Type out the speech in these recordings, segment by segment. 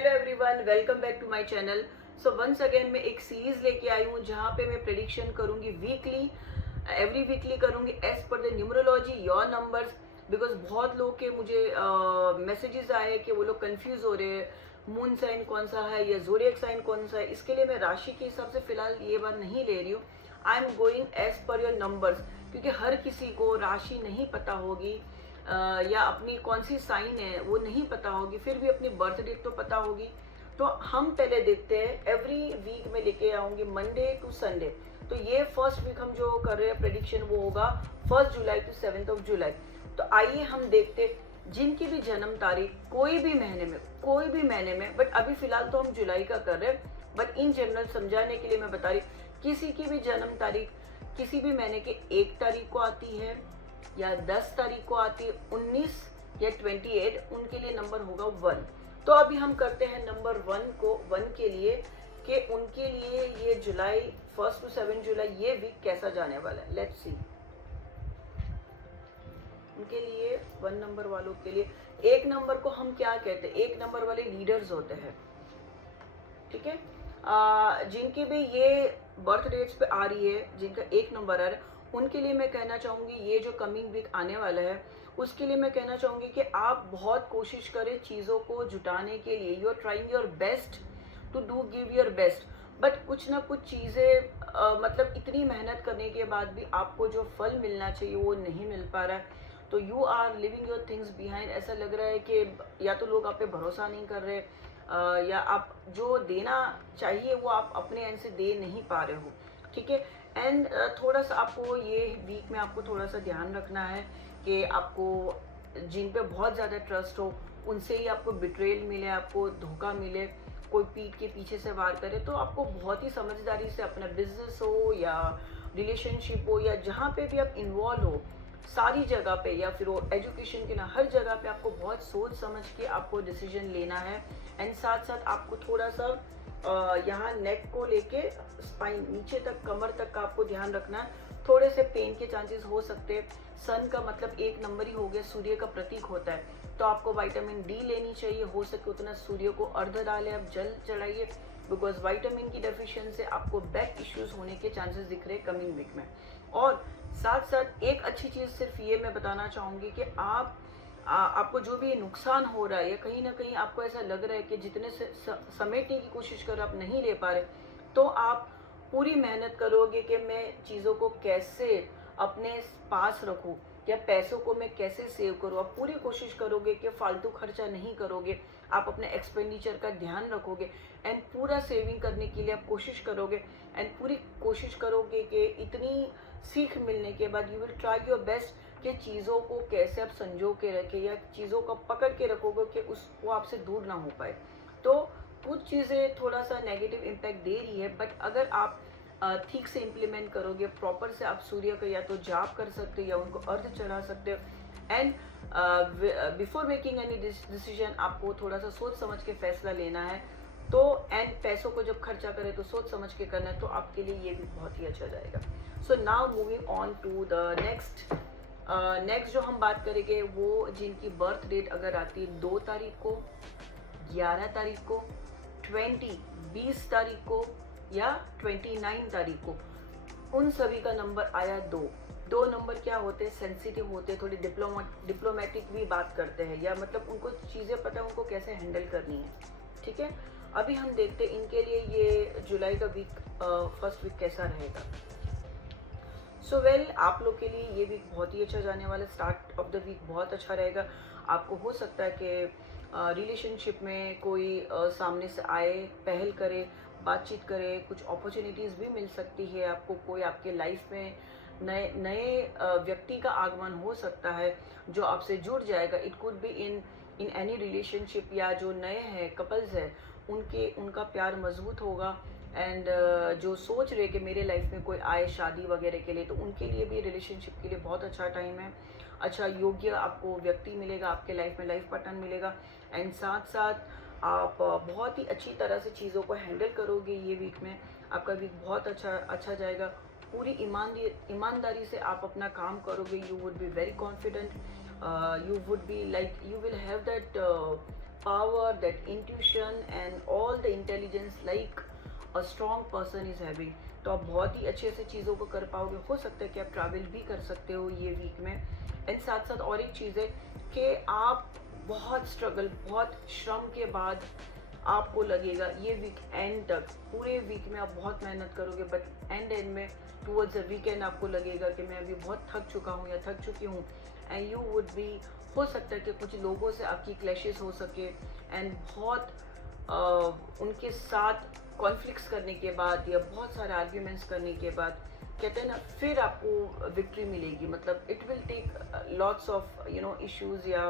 Hello everyone, welcome back to my channel. So once again मैं एक series लेके आई हूँ जहाँ पे मैं प्रेडिक्शन करूँगी वीकली, एवरी वीकली करूँगी as per the numerology your numbers. Because बहुत लोग के मुझे मैसेजेस आए कि वो लोग कंफ्यूज हो रहे हैं मून साइन कौन सा है या ज़ोडिएक साइन कौन सा है। इसके लिए मैं राशि के हिसाब से फिलहाल ये बार नहीं ले रही हूँ। I am going as per your numbers, क्योंकि हर किसी को राशि नहीं पता होगी या अपनी कौन सी साइन है वो नहीं पता होगी, फिर भी अपनी बर्थ डेट तो पता होगी। तो हम पहले देखते हैं, एवरी वीक में लेके आऊंगी मंडे टू संडे। तो ये फर्स्ट वीक हम जो कर रहे हैं प्रेडिक्शन वो होगा 1 जुलाई टू 7 जुलाई। तो आइए हम देखते जिनकी भी जन्म तारीख कोई भी महीने में, बट अभी फिलहाल तो हम जुलाई का कर रहे हैं, बट इन जनरल समझाने के लिए मैं बता रही, किसी की भी जन्म तारीख किसी भी महीने के 1 तारीख को आती है या 10 तारीख को आती है, 19 या 28, उनके लिए नंबर होगा 1। तो अभी हम करते हैं नंबर 1 के लिए कि उनके लिए ये जुलाई 1 टू 7 जुलाई ये वीक कैसा जाने वाला है। लेट्स सी उनके लिए 1 नंबर वालों के लिए। 1 नंबर को हम क्या कहते हैं, 1 नंबर वाले लीडर्स होते हैं, ठीक है। जिनकी भी ये बर्थ डेट्स पे आ रही है, जिनका 1 नंबर आ रहा है, उनके लिए मैं कहना चाहूँगी ये जो कमिंग वीक आने वाला है उसके लिए मैं कहना चाहूँगी कि आप बहुत कोशिश करें चीज़ों को जुटाने के लिए। You are trying your best to do give your best, but कुछ ना कुछ चीज़ें मतलब इतनी मेहनत करने के बाद भी आपको जो फल मिलना चाहिए वो नहीं मिल पा रहा है। तो you are living your things behind. ऐसा लग रहा है कि या तो लोग आप पे भरोसा नहीं कर रहे या आप जो देना चाहिए वो आप अपने एंड से दे नहीं पा रहे हो, ठीक है। एंड थोड़ा सा आपको ये वीक में आपको थोड़ा सा ध्यान रखना है कि आपको जिन पे बहुत ज़्यादा ट्रस्ट हो उनसे ही आपको बिट्रेल मिले, आपको धोखा मिले, कोई पीठ के पीछे से वार करे। तो आपको बहुत ही समझदारी से अपना बिजनेस हो या रिलेशनशिप हो या जहाँ पे भी आप इन्वॉल्व हो, सारी जगह पे, या फिर वो एजुकेशन के ना, हर जगह पे आपको बहुत सोच समझ के आपको डिसीजन लेना है। एंड साथ साथ आपको थोड़ा सा यहाँ नेक को लेके स्पाइन नीचे तक, कमर तक का आपको ध्यान रखना है। थोड़े से पेन के चांसेस हो सकते हैं। सन का मतलब 1 नंबर ही हो गया, सूर्य का प्रतीक होता है, तो आपको विटामिन डी लेनी चाहिए। हो सके उतना सूर्य को अर्घ डालें, आप जल चढ़ाइए, बिकॉज विटामिन की डेफिशिएंसी से आपको बैक इश्यूज होने के चांसेस दिख रहे हैं कमिंग वीक में। और साथ साथ एक अच्छी चीज़ सिर्फ ये मैं बताना चाहूँगी कि आपको जो भी नुकसान हो रहा है या कहीं ना कहीं आपको ऐसा लग रहा है कि जितने से समेटने की कोशिश कर आप नहीं ले पा रहे, तो आप पूरी मेहनत करोगे कि मैं चीज़ों को कैसे अपने पास रखूं या पैसों को मैं कैसे सेव करूं। आप पूरी कोशिश करोगे कि फालतू खर्चा नहीं करोगे, आप अपने एक्सपेंडिचर का ध्यान रखोगे एंड पूरा सेविंग करने के लिए आप कोशिश करोगे। एंड पूरी कोशिश करोगे कि इतनी सीख मिलने के बाद you will try your best कि चीज़ों को कैसे आप संजो के रखें या चीज़ों को पकड़ के रखोगे कि वो आपसे दूर ना हो पाए। तो कुछ चीज़ें थोड़ा सा नेगेटिव इम्पैक्ट दे रही है, बट अगर आप ठीक से इम्प्लीमेंट करोगे, प्रॉपर से, आप सूर्य का या तो जाप कर सकते हो या उनको अर्घ चढ़ा सकते हो। And before making any decision आपको थोड़ा सा सोच समझ के फैसला लेना है। तो एंड पैसों को जब खर्चा करें तो सोच समझ के करना है, तो आपके लिए ये भी बहुत ही अच्छा जाएगा। So now moving on to the next जो हम बात करेंगे वो जिनकी बर्थ डेट अगर आती है 2 तारीख को, 11 तारीख को, 20 तारीख को या 29 तारीख को, उन सभी का नंबर आया 2 नंबर क्या होते हैं, सेंसिटिव होते हैं, थोड़ी डिप्लोमेटिक भी बात करते हैं, या मतलब उनको चीज़ें पता है उनको कैसे हैंडल करनी है, ठीक है। अभी हम देखते हैं इनके लिए ये जुलाई का वीक, फर्स्ट वीक कैसा रहेगा। सो वेल, आप लोग के लिए ये वीक बहुत ही अच्छा जाने वाला है। स्टार्ट ऑफ द वीक बहुत अच्छा रहेगा। आपको हो सकता है कि रिलेशनशिप में कोई सामने से आए, पहल करे, बातचीत करे, कुछ अपॉर्चुनिटीज़ भी मिल सकती है आपको। कोई आपके लाइफ में नए व्यक्ति का आगमन हो सकता है जो आपसे जुड़ जाएगा। It could be in any relationship, या जो नए हैं कपल्स हैं उनका प्यार मजबूत होगा। एंड जो सोच रहे कि मेरे लाइफ में कोई आए शादी वगैरह के लिए, तो उनके लिए भी रिलेशनशिप के लिए बहुत अच्छा टाइम है। अच्छा योग्य आपको व्यक्ति मिलेगा, आपके लाइफ में लाइफ पार्टनर मिलेगा। एंड साथ साथ आप बहुत ही अच्छी तरह से चीज़ों को हैंडल करोगे। ये वीक में आपका वीक बहुत अच्छा जाएगा। पूरी ईमानदारी से आप अपना काम करोगे। You would be very confident, you would be like, you will have that power, that intuition and all the intelligence like a strong person is having. तो आप बहुत ही अच्छे से चीज़ों को कर पाओगे। हो सकता है कि आप ट्रैवल भी कर सकते हो ये वीक में। एंड साथ साथ और एक चीज़ है कि आप बहुत स्ट्रगल, बहुत श्रम के बाद आपको लगेगा ये वीक एंड तक, पूरे वीक में आप बहुत मेहनत करोगे, बट एंड में टूवर्ड्स द वीकेंड आपको लगेगा कि मैं अभी बहुत थक चुका हूँ या थक चुकी हूँ। एंड यू वुड बी, हो सकता है कि कुछ लोगों से आपकी क्लैशेस हो सके एंड बहुत उनके साथ कॉन्फ्लिक्ट्स करने के बाद या बहुत सारे आर्ग्यूमेंट्स करने के बाद कहते हैं ना फिर आपको विक्ट्री मिलेगी। मतलब it will take lots of issues या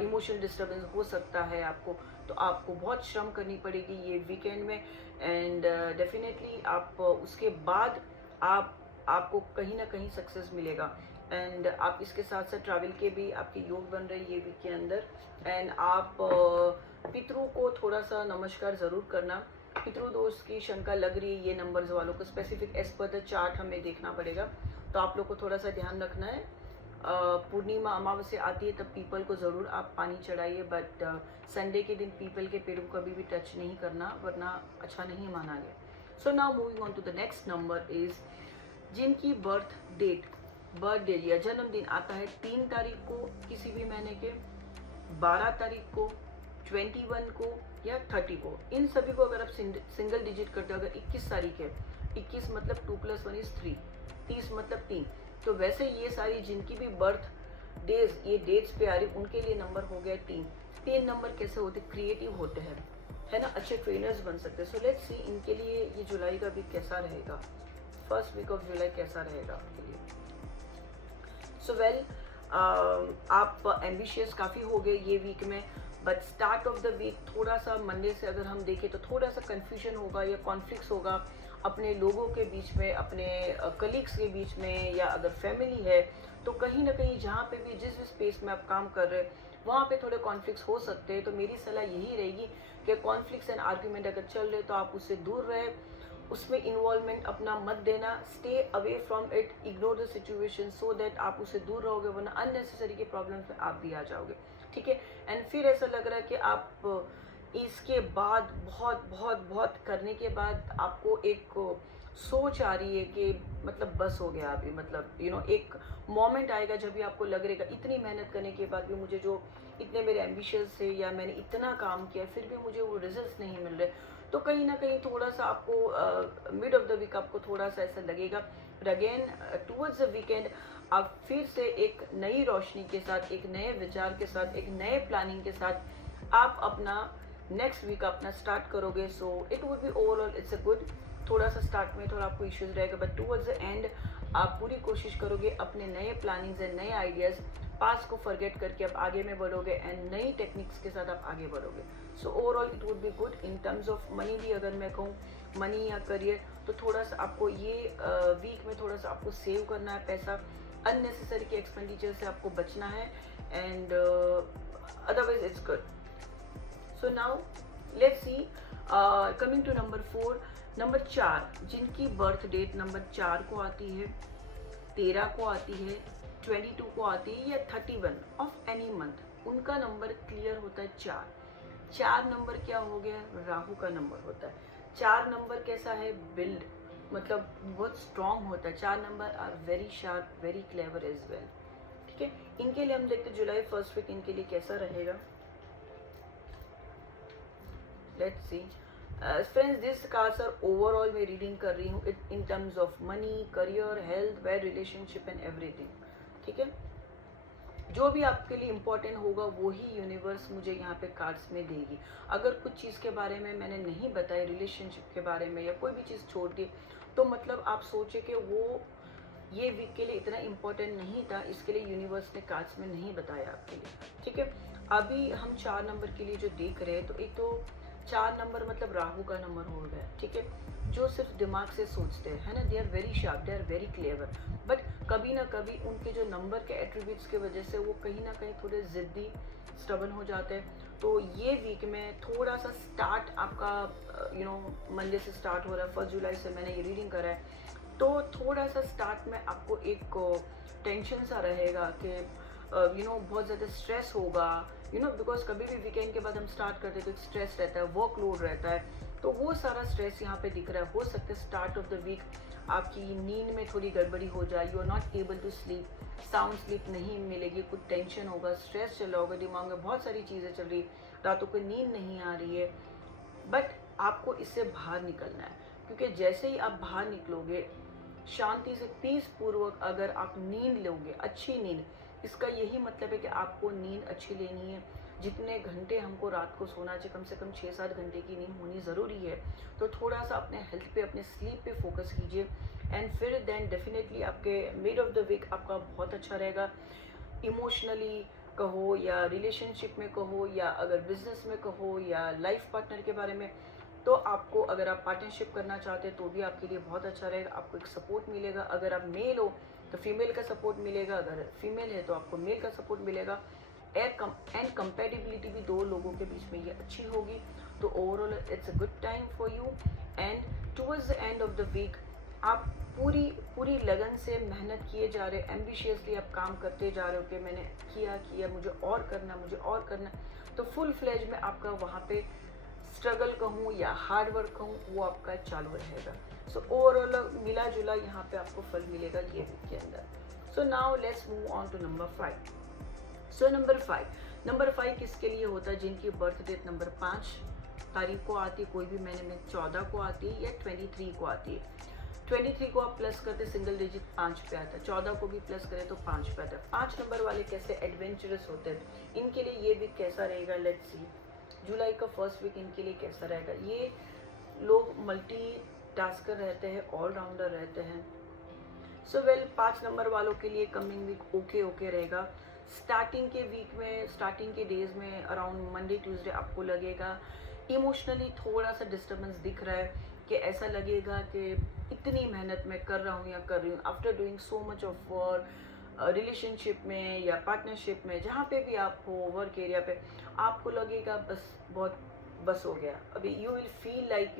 इमोशनल डिस्टर्बेंस हो सकता है आपको, तो आपको बहुत श्रम करनी पड़ेगी ये वीकेंड में। एंड डेफिनेटली आप उसके बाद आपको कहीं ना कहीं सक्सेस मिलेगा। एंड आप इसके साथ साथ ट्रैवल के भी आपके योग बन रहे हैं ये वीक के अंदर। एंड आप पितरों को थोड़ा सा नमस्कार ज़रूर करना। पितृ दोष की शंका लग रही है ये नंबर्स वालों को, specific as per the chart हमें देखना पड़ेगा, तो आप लोग को थोड़ा सा ध्यान रखना है। पूर्णिमा अमावस्या आती है तब पीपल को ज़रूर आप पानी चढ़ाइए, बट संडे के दिन पीपल के पेड़ों को कभी भी टच नहीं करना, वरना अच्छा नहीं माना गया। So now moving on to the next number is जिनकी बर्थडे या जन्मदिन आता है 3 तारीख को किसी भी महीने के, 12 तारीख को, 21 को या 30 को। इन सभी को अगर आप सिंगल डिजिट करते हो, अगर 21 तारीख है, 21 मतलब 2 + 1 = 3, 30 मतलब 3, तो वैसे ये सारी जिनकी भी बर्थ डेज ये डेट्स पे आ रही उनके लिए नंबर हो गया 3। 3 नंबर कैसे होते, क्रिएटिव होते हैं, है ना, अच्छे ट्रेनर्स बन सकते हैं। सो लेट्स सी इनके लिए ये जुलाई का वीक कैसा रहेगा, फर्स्ट वीक ऑफ जुलाई कैसा रहेगा आपके लिए। सो वेल, आप एम्बिशियस काफ़ी हो गए ये वीक में, but start of the week थोड़ा सा मंडे से अगर हम देखें तो थोड़ा सा कन्फ्यूजन होगा या कॉन्फ्लिक्ट्स होगा अपने लोगों के बीच में, अपने कलीग्स के बीच में, या अगर फैमिली है तो कहीं ना कहीं जहाँ पे भी जिस भी स्पेस में आप काम कर रहे हैं वहाँ पे थोड़े कॉन्फ्लिक्ट्स हो सकते हैं। तो मेरी सलाह यही रहेगी कि कॉन्फ्लिक्ट्स एंड आर्ग्यूमेंट अगर चल रहे तो आप उससे दूर रहे, उसमें इन्वॉल्वमेंट अपना मत देना, stay away from it, ignore the situation, so that आप उससे दूर रहोगे, वरना अननेसेसरी के प्रॉब्लम्स में आप भी आ जाओगे, ठीक है। एंड फिर ऐसा लग रहा है कि आप इसके बाद बहुत बहुत बहुत करने के बाद आपको एक सोच आ रही है कि मतलब बस हो गया अभी, मतलब एक मोमेंट आएगा जब भी आपको लग रहेगा इतनी मेहनत करने के बाद भी मुझे जो इतने मेरे एम्बिशंस थे या मैंने इतना काम किया फिर भी मुझे वो रिजल्ट्स नहीं मिल रहे, तो कहीं ना कहीं थोड़ा सा आपको मिड ऑफ द वीक आपको थोड़ा सा ऐसा लगेगा। पर अगेन टूवर्ड्स द वीकेंड आप फिर से एक नई रोशनी के साथ, एक नए विचार के साथ, एक नए प्लानिंग के साथ आप अपना नेक्स्ट वीक अपना स्टार्ट करोगे। So it would be overall it's a good, थोड़ा सा स्टार्ट में थोड़ा आपको इश्यूज रहेगा, बट टूवर्ड्स द एंड आप पूरी कोशिश करोगे अपने नए प्लानिंग्स एंड नए आइडियाज़, पास को फॉरगेट करके आप आगे में बढ़ोगे एंड नई टेक्निक्स के साथ आप आगे बढ़ोगे। So overall it would be good. In terms of money भी अगर मैं कहूँ, मनी या करियर, तो थोड़ा सा आपको ये वीक में थोड़ा सा आपको सेव करना है पैसा, अननेसेसरी के एक्सपेंडिचर से आपको बचना है, and otherwise it's good. So now let's see coming to number 4, number 4 जिनकी बर्थ डेट नंबर 4 को आती है, 13 को आती है, 22 को आती है या 31 ऑफ एनी मंथ, उनका नंबर क्लियर होता है 4। 4 नंबर क्या हो गया, राहु का नंबर होता है। 4 नंबर कैसा है, बिल्ड, मतलब बहुत स्ट्रॉन्ग होता है। 4 number are very sharp, very clever as well, ठीक है। इनके लिए हम देखते हैं जुलाई फर्स्ट वीक इनके लिए कैसा रहेगा। Let's see friends, this cards are overall मैं रीडिंग कर रही हूँ in terms of money, career, health, well, relationship and everything, ठीक है। जो भी आपके लिए इम्पोर्टेंट होगा वो ही यूनिवर्स मुझे यहाँ पे कार्ड्स में देगी। अगर कुछ चीज़ के बारे में मैंने नहीं बताया, रिलेशनशिप के बारे में या कोई भी चीज़ छोड़ दी, तो मतलब आप सोचे कि वो ये वीक के लिए इतना इम्पोर्टेंट नहीं था, इसके लिए यूनिवर्स ने कार्ड्स में नहीं बताया आपके लिए, ठीक है। अभी हम 4 नंबर के लिए जो देख रहे हैं, तो एक तो 4 नंबर मतलब राहु का नंबर हो गया, ठीक है, जो सिर्फ दिमाग से सोचते हैं, है ना, they are very sharp, they are very clever, but कभी ना कभी उनके जो नंबर के एट्रीब्यूट्स की वजह से वो कहीं ना कहीं थोड़े ज़िद्दी, स्टबन हो जाते हैं। तो ये वीक में थोड़ा सा स्टार्ट आपका मंडे से स्टार्ट हो रहा है, 1 जुलाई से मैंने ये रीडिंग करा है, तो थोड़ा सा स्टार्ट में आपको एक टेंशन सा रहेगा कि बहुत ज़्यादा स्ट्रेस होगा, बिकॉज कभी भी वीकेंड के बाद हम स्टार्ट करते हैं तो स्ट्रेस रहता है, वर्कलोड रहता है, तो वो सारा स्ट्रेस यहाँ पे दिख रहा है। हो सकता है स्टार्ट ऑफ द वीक आपकी नींद में थोड़ी गड़बड़ी हो जाए, you are not able to sleep, sound sleep नहीं मिलेगी, कुछ टेंशन होगा, स्ट्रेस चल रहा होगा, दिमाग में बहुत सारी चीज़ें चल रही, रातों को नींद नहीं आ रही है। बट आपको इससे बाहर निकलना है, क्योंकि जैसे ही आप बाहर निकलोगे शांति से, पीस पूर्वक अगर आप नींद लोगे, अच्छी नींद, इसका यही मतलब है कि आपको नींद अच्छी लेनी है। जितने घंटे हमको रात को सोना चाहिए, कम से कम 6-7 घंटे की नींद होनी ज़रूरी है। तो थोड़ा सा अपने हेल्थ पे, अपने स्लीप पे फोकस कीजिए, एंड फिर देन डेफिनेटली आपके मिड ऑफ द वीक आपका बहुत अच्छा रहेगा। इमोशनली कहो या रिलेशनशिप में कहो या अगर बिजनेस में कहो या लाइफ पार्टनर के बारे में, तो आपको अगर आप पार्टनरशिप करना चाहते हैं तो भी आपके लिए बहुत अच्छा रहेगा। आपको एक सपोर्ट मिलेगा, अगर आप मेल हो तो फीमेल का सपोर्ट मिलेगा, अगर फीमेल है तो आपको मेल का सपोर्ट मिलेगा। एंड कंपेटिबिलिटी भी दो लोगों के बीच में ये अच्छी होगी। तो overall it's a good time for you. And towards the end of the week आप पूरी लगन से मेहनत किए जा रहे हो, एम्बिशियसली आप काम करते जा रहे हो कि मैंने किया मुझे और करना, तो फुल फ्लेज में आपका वहाँ पे स्ट्रगल कहूँ या हार्ड वर्क कहूँ, वो आपका चालू रहेगा। सो ओवरऑल मिला जुला यहाँ पे आपको फल मिलेगा ये वीक के अंदर। So now let's move on to number 5। So number 5 किसके लिए होता है? जिनकी बर्थ डेट नंबर 5 तारीख को आती है, कोई भी महीने में 14 को आती है या 23 को आती है। 23 को आप प्लस करते सिंगल डिजिट 5 पे आता है, 14 को भी प्लस करें तो 5 पे आता है। 5 नंबर वाले कैसे एडवेंचरस होते हैं, इनके लिए ये वीक कैसा रहेगा, लेट्स सी। जुलाई का फर्स्ट वीक इनके लिए कैसा रहेगा। ये लोग मल्टी टास्कर रहते हैं, ऑलराउंडर रहते हैं। सो वेल 5 नंबर वालों के लिए कमिंग वीक ओके रहेगा। स्टार्टिंग के वीक में, स्टार्टिंग के डेज में अराउंड मंडे ट्यूसडे आपको लगेगा इमोशनली थोड़ा सा डिस्टर्बेंस दिख रहा है, कि ऐसा लगेगा कि इतनी मेहनत मैं कर रहा हूँ या कर रही हूँ, after doing so much of work, relationship में या पार्टनरशिप में, जहाँ पे भी आप हो, वर्क एरिया पे, आपको लगेगा बस हो गया। अभी you will feel like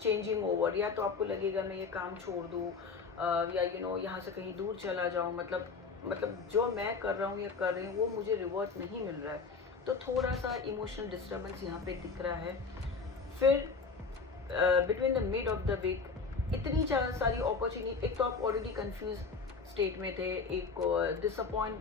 changing over, या तो आपको लगेगा मैं ये काम छोड़ दूँ या यहाँ से कहीं दूर चला जाऊँ, मतलब जो मैं कर रहा हूँ या कर रही हूँ वो मुझे रिवॉर्ड नहीं मिल रहा है। तो थोड़ा सा इमोशनल डिस्टर्बेंस यहाँ पे दिख रहा है। फिर between the mid of the week इतनी सारी अपॉर्चुनिटी, एक तो आप ऑलरेडी कंफ्यूज स्टेट में थे, एक डिसअपॉइंट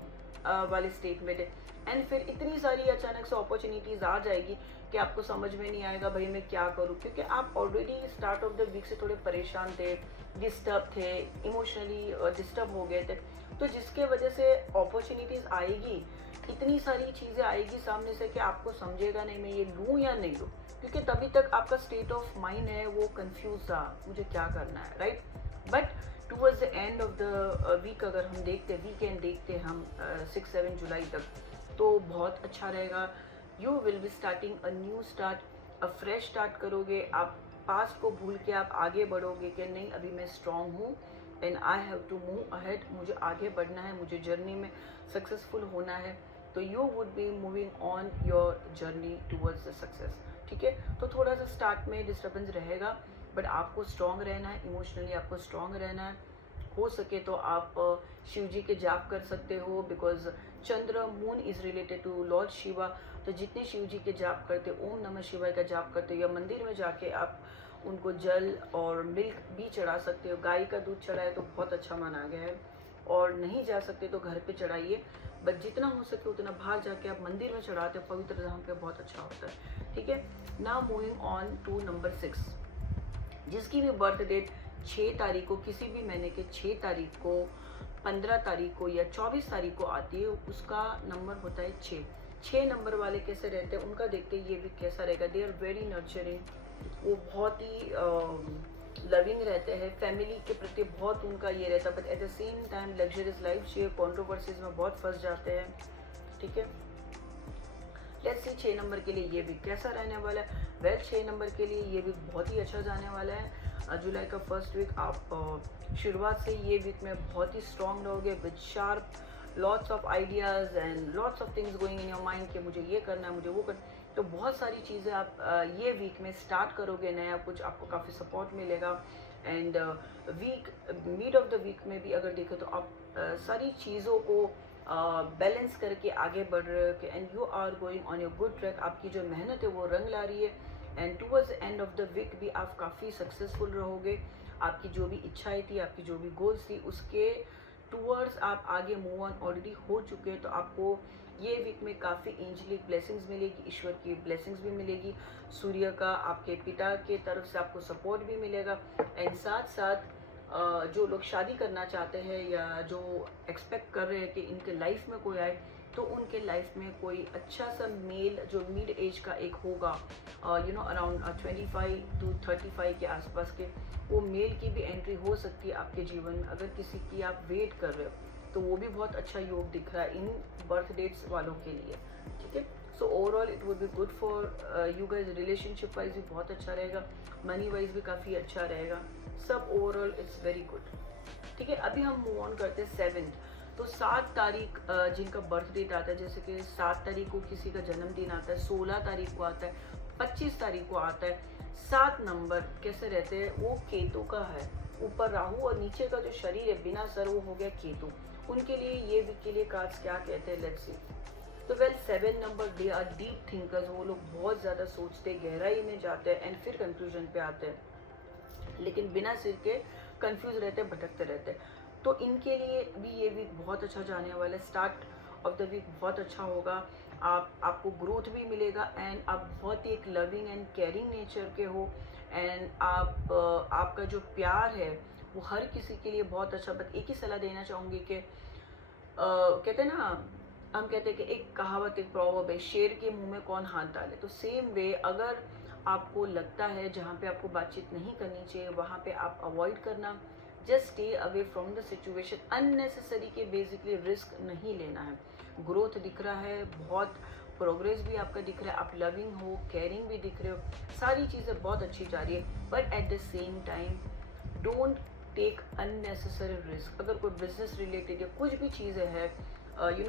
वाले स्टेट में थे, एंड फिर इतनी सारी अचानक से अपॉर्चुनिटीज़ आ जाएगी कि आपको समझ में नहीं आएगा भाई मैं क्या करूँ, क्योंकि आप already start of the week से थोड़े परेशान थे, डिस्टर्ब थे, इमोशनली डिस्टर्ब हो गए थे। तो जिसके वजह से अपॉर्चुनिटीज़ आएगी, इतनी सारी चीज़ें आएगी सामने से कि आपको समझेगा नहीं मैं ये लूँ या नहीं लूँ, क्योंकि तभी तक आपका स्टेट ऑफ माइंड है वो कंफ्यूज था, मुझे क्या करना है, right. But towards the end of the week अगर हम देखते, वीकेंड देखते हम 6-7 जुलाई तक, तो बहुत अच्छा रहेगा। You will be starting a new start, a fresh start करोगे। आप पास्ट को भूल के आप आगे बढ़ोगे कि नहीं अभी मैं स्ट्रांग हूँ and I have to move ahead, मुझे आगे बढ़ना है, मुझे जर्नी में सक्सेसफुल होना है। तो you would be moving on your journey towards the success, ठीक है। तो थोड़ा सा स्टार्ट में डिस्टर्बेंस रहेगा, बट आपको स्ट्रांग रहना है, इमोशनली आपको स्ट्रांग रहना है। हो सके तो आप शिव जी के जाप कर सकते हो, because Chandra moon is related to lord Shiva. तो जितने शिव जी के जाप करते, ओम नमः शिवाय का जाप करते हो, या मंदिर में जाके आप उनको जल और मिल्क भी चढ़ा सकते हो। गाय का दूध चढ़ाए तो बहुत अच्छा माना गया है, और नहीं जा सकते तो घर पे चढ़ाइए, बट जितना हो सके उतना बाहर जाके आप मंदिर में चढ़ाते हो, पवित्र धाम पे, बहुत अच्छा होता है, ठीक है। Now moving on to number 6, जिसकी भी बर्थ डेट 6 तारीख को, किसी भी महीने के 6 तारीख को, 15 तारीख को या 24 तारीख को आती है, उसका नंबर होता है 6। 6 नंबर वाले कैसे रहते हैं उनका देखते हैं ये भी कैसा रहेगा। दे आर वेरी नर्चरिंग, वो बहुत ही लविंग रहते हैं, फैमिली के प्रति बहुत उनका ये रहता है, but at the same time luxurious life चाहिए, कॉन्ट्रोवर्सीज में बहुत फंस जाते हैं, ठीक है। लेट्स सी 6 नंबर के लिए ये भी कैसा रहने वाला है। वेल 6 नंबर के लिए ये भी बहुत ही अच्छा जाने वाला है। जुलाई का फर्स्ट वीक आप शुरुआत से ये वीक में बहुत ही स्ट्रॉन्ग रहोगे, with sharp lots of ideas and lots of things going in your mind कि मुझे ये करना है, मुझे वो करना। तो बहुत सारी चीज़ें आप ये वीक में स्टार्ट करोगे नया कुछ, आपको काफ़ी सपोर्ट मिलेगा। And week mid of the week में भी अगर देखें तो आप सारी चीज़ों को बैलेंस करके आगे बढ़ रहे हो कि and you are going on your good track. आपकी जो मेहनत है वो रंग ला रही है and towards the end of the week भी आप काफ़ी सक्सेसफुल रहोगे। आपकी जो भी इच्छाएं थी, आपकी जो भी गोल्स थी, उसके टूवर्ड्स आप आगे मूव ऑन ऑलरेडी हो चुके हैं। तो आपको ये वीक में काफ़ी एंजेलिक ब्लेसिंग्स मिलेगी, ईश्वर की ब्लेसिंग्स भी मिलेगी, सूर्य का आपके पिता के तरफ से आपको सपोर्ट भी मिलेगा। एंड साथ साथ जो लोग शादी करना चाहते हैं या जो एक्सपेक्ट कर रहे हैं कि इनके लाइफ में कोई आए, तो उनके लाइफ में कोई अच्छा सा मेल जो मिड एज का एक होगा, अराउंड 25 to 35 के आसपास के, वो मेल की भी एंट्री हो सकती है आपके जीवन में। अगर किसी की आप वेट कर रहे हो तो वो भी बहुत अच्छा योग दिख रहा है इन बर्थ डेट्स वालों के लिए। ठीक है, so overall it would be good for you guys. Relationship wise भी बहुत अच्छा रहेगा, मनी वाइज भी काफ़ी अच्छा रहेगा, सब ओवरऑल इट्स वेरी गुड। ठीक है, अभी हम मूव ऑन करते हैं 7th। तो 7 तारीख जिनका बर्थ डेट आता है, जैसे कि 7 तारीख को किसी का जन्मदिन आता है, 16 तारीख को आता है, 25 तारीख को आता है। 7 नंबर कैसे रहते हैं, वो केतु का है, ऊपर राहु और नीचे का जो शरीर है बिना सर वो हो गया केतु। उनके लिए ये वीक के लिए कार्ड्स क्या कहते हैं, लेट्स सी। तो 7 number, they are deep thinkers. वो लोग बहुत ज़्यादा सोचते, गहराई में जाते हैं एंड फिर कंक्लूजन पे आते हैं, लेकिन बिना सिर के कंफ्यूज रहते, भटकते रहते। तो इनके लिए भी ये वीक बहुत अच्छा जाने वाला है। स्टार्ट ऑफ द वीक बहुत अच्छा होगा, आपको ग्रोथ भी मिलेगा एंड आप बहुत ही एक लविंग एंड केयरिंग नेचर के हो एंड आपका जो प्यार है वो हर किसी के लिए बहुत अच्छा। बट एक ही सलाह देना चाहूँगी कि कहते हैं ना, हम कहते हैं कि एक कहावत, एक प्रॉवर्ब है, शेर के मुंह में कौन हाथ डाले। तो सेम वे, अगर आपको लगता है जहाँ पे आपको बातचीत नहीं करनी चाहिए वहाँ पे आप अवॉइड करना, just stay away from the situation. Unnecessary के बेसिकली रिस्क नहीं लेना है। ग्रोथ दिख रहा है, बहुत प्रोग्रेस भी आपका दिख रहा है, आप लविंग हो, केयरिंग भी दिख रहे हो, सारी चीज़ें बहुत अच्छी जा रही है। But at the same time don't take unnecessary risk. अगर कोई बिजनेस रिलेटेड या कुछ भी चीज़ें है,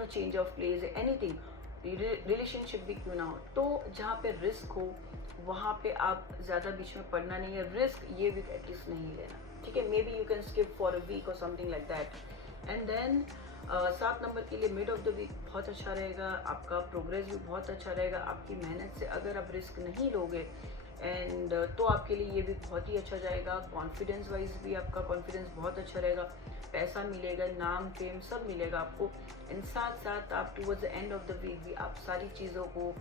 change of place, anything, relationship भी क्यों ना हो, तो जहाँ पे रिस्क हो वहाँ पे आप ज़्यादा बीच में पड़ना नहीं है। रिस्क ये वीक एटलीस्ट नहीं लेना। ठीक है, maybe you can skip for a week or something like that. And then 7 number के लिए मिड ऑफ द वीक बहुत अच्छा रहेगा, आपका प्रोग्रेस भी बहुत अच्छा रहेगा। आपकी मेहनत से अगर आप रिस्क नहीं लोगे एंड तो आपके लिए ये भी बहुत ही अच्छा जाएगा। कॉन्फिडेंस वाइज भी आपका कॉन्फिडेंस बहुत अच्छा रहेगा, पैसा मिलेगा, नाम फेम सब मिलेगा आपको। एंड साथ साथ आप towards the end of the week भी आप सारी चीज़ों को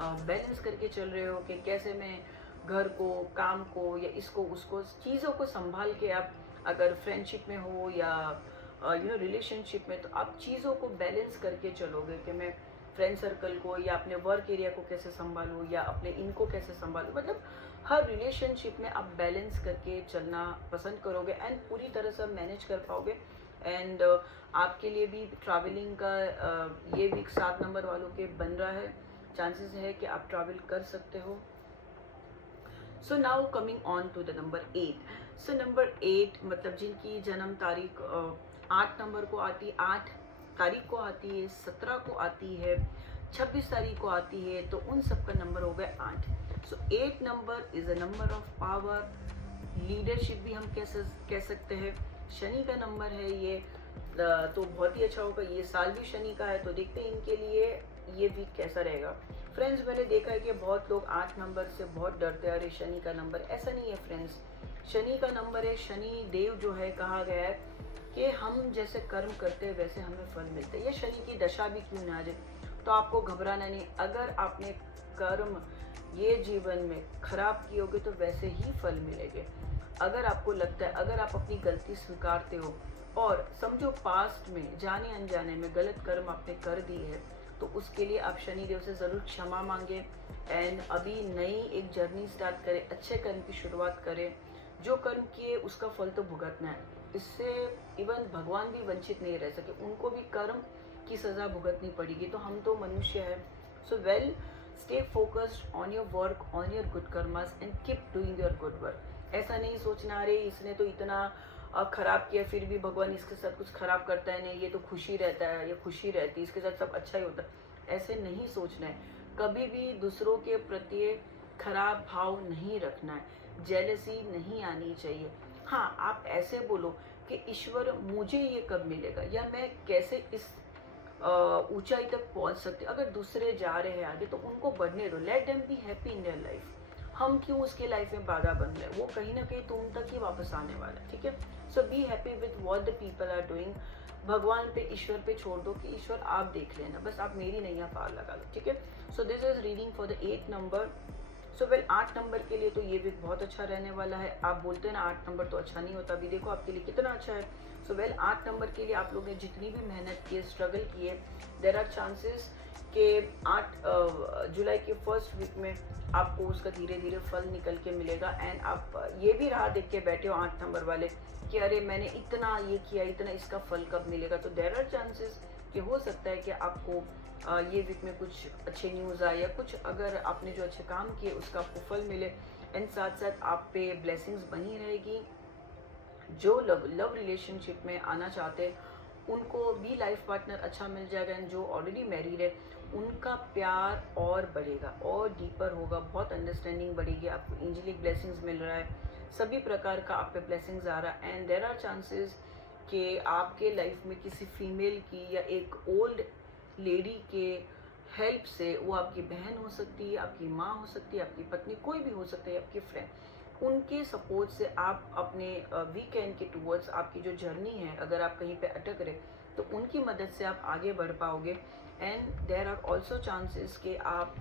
बैलेंस करके चल रहे हो कि कैसे मैं घर को, काम को या इसको उसको, चीज़ों को संभाल के आप अगर फ्रेंडशिप में हो या रिलेशनशिप में, तो आप चीज़ों को बैलेंस करके चलोगे कि मैं फ्रेंड सर्कल को या अपने वर्क एरिया को कैसे संभालूँ या अपने इनको कैसे संभालूँ। मतलब हर रिलेशनशिप में आप बैलेंस करके चलना पसंद करोगे एंड पूरी तरह से मैनेज कर पाओगे। एंड आपके लिए भी ट्रैवलिंग का ये वीक 7 नंबर वालों के बन रहा है, चांसेस है कि आप ट्रैवल कर सकते हो। So now coming on to the number 8। So number 8 मतलब जिनकी जन्म तारीख 8 नंबर को आती, 8 तारीख को आती है, 17 को आती है, 26 तारीख को आती है, तो उन सब का नंबर हो गया 8। सो 8 number is a number of power, leadership भी हम कह सकते हैं। शनि का नंबर है ये, तो बहुत ही अच्छा होगा। ये साल भी शनि का है, तो देखते हैं इनके लिए ये वीक कैसा रहेगा। फ्रेंड्स, मैंने देखा है कि बहुत लोग 8 नंबर से बहुत डरते हैं, अरे शनि का नंबर। ऐसा नहीं है फ्रेंड्स, शनि का नंबर है। शनि देव जो है, कहा गया है कि हम जैसे कर्म करते हैं वैसे हमें फल मिलते हैं। ये शनि की दशा भी क्यों ना आ जाए, तो आपको घबराना नहीं। अगर आपने कर्म ये जीवन में खराब किए होगे तो वैसे ही फल मिलेंगे। अगर आपको लगता है, अगर आप अपनी गलती स्वीकारते हो और समझो पास्ट में जाने अनजाने में गलत कर्म आपने कर दी है, तो उसके लिए आप शनिदेव से ज़रूर क्षमा मांगे एंड अभी नई एक जर्नी स्टार्ट करें, अच्छे कर्म की शुरुआत करें। जो कर्म किए उसका फल तो भुगतना है, इससे इवन भगवान भी वंचित नहीं रह सके, उनको भी कर्म की सज़ा भुगतनी पड़ेगी। तो हम तो मनुष्य है। So well, stay focused on your work, on your good karmas and keep doing your good work. ऐसा नहीं सोचना अरे इसने तो इतना खराब किया फिर भी भगवान इसके साथ कुछ खराब करता है, नहीं ये तो खुशी रहता है या खुशी रहती है, इसके साथ सब अच्छा ही होता है। ऐसे नहीं सोचना है, कभी भी दूसरों के प्रति खराब भाव नहीं रखना है, जेलसी नहीं आनी चाहिए। हाँ, आप ऐसे बोलो कि ईश्वर मुझे ये कब मिलेगा या मैं कैसे इस ऊंचाई तक पहुंच सकते। अगर दूसरे जा रहे हैं आगे तो उनको बढ़ने दो, let them be happy in their life. हम क्यों उसकी लाइफ में बाधा बन रहे हैं, वो कहीं ना कहीं तुम तक ही वापस आने वाला है, ठीक है। So be happy with what the people are doing. भगवान पे, ईश्वर पे छोड़ दो कि ईश्वर आप देख लेना, बस आप मेरी नैया पार लगा लो, ठीक है। So this is reading for the 8 number. So well 8 number के लिए तो ये वीक बहुत अच्छा रहने वाला है। आप बोलते हैं ना 8 नंबर तो अच्छा नहीं होता, अभी देखो आपके लिए कितना अच्छा है। सो वेल 8 नंबर के लिए आप लोग ने जितनी भी मेहनत की है, स्ट्रगल की है, देर आर चांसेस कि 8 जुलाई के फर्स्ट वीक में आपको उसका धीरे धीरे फल निकल के मिलेगा। एंड आप ये भी राह देख के बैठे हो 8 नंबर वाले कि अरे मैंने इतना ये किया, इतना, इसका फल कब मिलेगा। तो देर आर चांसेस कि हो सकता है कि आपको ये वीक में कुछ अच्छे न्यूज़ आए, या कुछ अगर आपने जो अच्छे काम किए उसका आपको फल मिले। एंड साथ साथ आप पे ब्लेसिंग्स बनी रहेगी। जो लव रिलेशनशिप में आना चाहते हैं उनको भी लाइफ पार्टनर अच्छा मिल जाएगा। एंड जो ऑलरेडी मैरिड है उनका प्यार और बढ़ेगा और डीपर होगा, बहुत अंडरस्टैंडिंग बढ़ेगी। आपको एंजेलिक ब्लेसिंग्स मिल रहा है, सभी प्रकार का आप पे ब्लेसिंग्स आ रहा है। एंड देर आर चांसेस कि आपके लाइफ में किसी फीमेल की या एक ओल्ड लेडी के हेल्प से, वो आपकी बहन हो सकती है, आपकी माँ हो सकती है, आपकी पत्नी, कोई भी हो सकता है, आपकी फ्रेंड, उनके सपोर्ट से आप अपने वीकेंड के टूवर्ड्स आपकी जो जर्नी है, अगर आप कहीं पे अटक रहे तो उनकी मदद से आप आगे बढ़ पाओगे। And there are also chances कि आप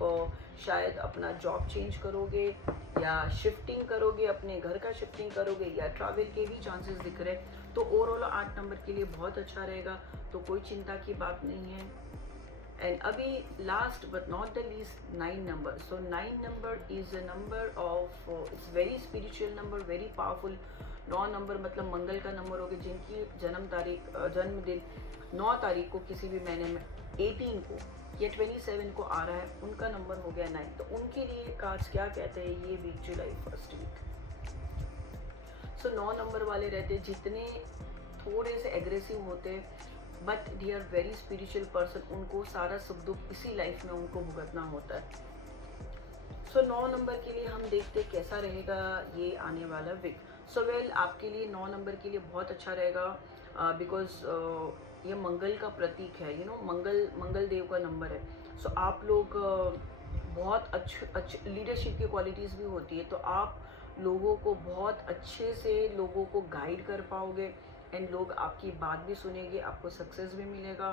शायद अपना जॉब चेंज करोगे या शिफ्टिंग करोगे, अपने घर का शिफ्टिंग करोगे, या ट्रैवल के भी चांसेस दिख रहे। तो ओवरऑल 8 नंबर के लिए बहुत अच्छा रहेगा, तो कोई चिंता की बात नहीं है। एंड अभी last but not the least 9 number. So 9 number is a number of, it's very spiritual number, very powerful. 9 number मतलब मंगल का नंबर हो गया। जिनकी जन्मदिन 9 तारीख को किसी भी महीने में 18 को या 27 को आ रहा है, उनका नंबर हो गया 9। तो उनके लिए कार्ड्स क्या कहते हैं ये वीक, जुलाई फर्स्ट वीक। सो 9 नंबर वाले रहते, जितने थोड़े से एग्रेसिव होते but they are very spiritual person, उनको सारा सुख दुख इसी लाइफ में उनको भुगतना होता है। सो 9 नंबर के लिए हम देखते कैसा रहेगा ये आने वाला वीक। सो वेल आपके लिए 9 नंबर के लिए बहुत अच्छा रहेगा, बिकॉज ये मंगल का प्रतीक है, यू नो, मंगल देव का नंबर है। सो आप लोग बहुत अच्छे लीडरशिप की क्वालिटीज़ भी होती है, तो आप लोगों को बहुत अच्छे से लोगों को गाइड कर पाओगे। एंड लोग आपकी बात भी सुनेंगे, आपको सक्सेस भी मिलेगा।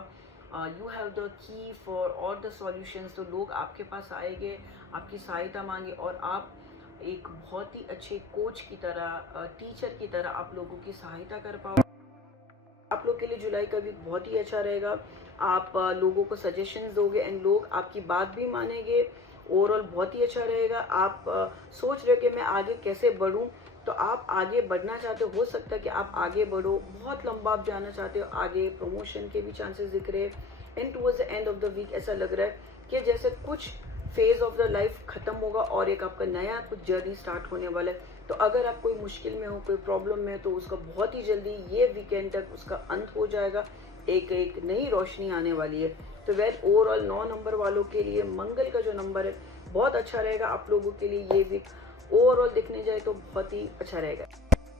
You have the key for all the solutions. तो लोग आपके पास आएंगे, आपकी सहायता मांगे, और आप एक बहुत ही अच्छे कोच की तरह, टीचर की तरह आप लोगों की सहायता कर पाओ। आप लोग के लिए जुलाई का वीक बहुत ही अच्छा रहेगा। आप लोगों को सजेशंस दोगे एंड लोग आपकी बात भी मानेंगे। ओवरऑल बहुत ही अच्छा रहेगा। आप सोच रहे हो कि मैं आगे कैसे बढ़ूं, तो आप आगे बढ़ना चाहते हो सकता है कि आप आगे बढ़ो, बहुत लंबा आप जाना चाहते हो आगे, प्रमोशन के भी चांसेस दिख रहे हैं। And towards the end of the week ऐसा लग रहा है कि जैसे कुछ फेज ऑफ द लाइफ खत्म होगा और एक आपका नया कुछ जर्नी स्टार्ट होने वाला है। तो अगर आप कोई मुश्किल में हो, कोई प्रॉब्लम में हो, तो उसका बहुत ही जल्दी ये वीकेंड तक उसका अंत हो जाएगा, एक नई रोशनी आने वाली है। तो वेल ओवरऑल 9 नंबर वालों के लिए मंगल का जो नंबर है बहुत अच्छा रहेगा आप लोगों के लिए ये वीक। ओवरऑल देखने जाए तो बहुत ही अच्छा रहेगा।